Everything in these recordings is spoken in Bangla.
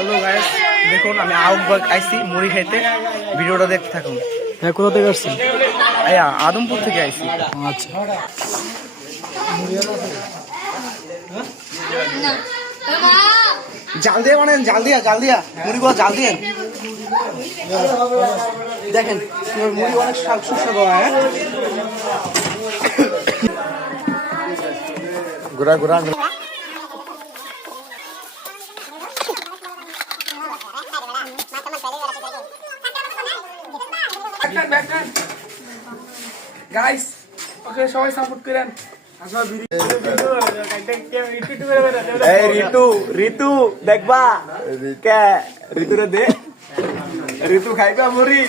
হ্যালো গাইস, দেখুন আমি আউটবাগ আইছি মুড়ি খাইতে। ভিডিওটা দেখতে থাকুন। হ্যাঁ, কোথা থেকে আসছেন? আদমপুর থেকে আইছি। আচ্ছা, জাল দিয়ে বানেন, জাল দিয়া মুড়িগুলো জাল দিয়ে দেখেন, মুড়ি অনেক সুস্বাদু হয়। ঘোরা ঘোরা গাইস, ওকে সবাই সাপোর্ট করেন। এই ঋতু দেখবা কে ঋতু রে দে, ঋতু খাইবা মুড়ি।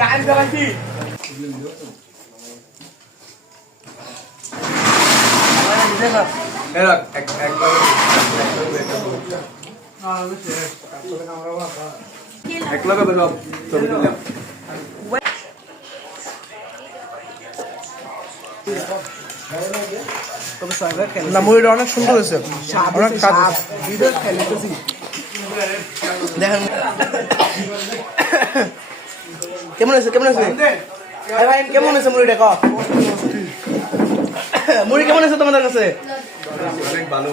গান চালাচ্ছি এক লগে ছবি দিলাম। না, মুড়িটা অনেক সুন্দর হয়েছে, অনেক দেখেন কেমন হয়েছে, কেমন হয়েছে ভাই, কেমন হয়েছে মুড়িটা? ক মুড়ি কেমন হয়েছে তোমাদের কাছে? অনেক ভালো।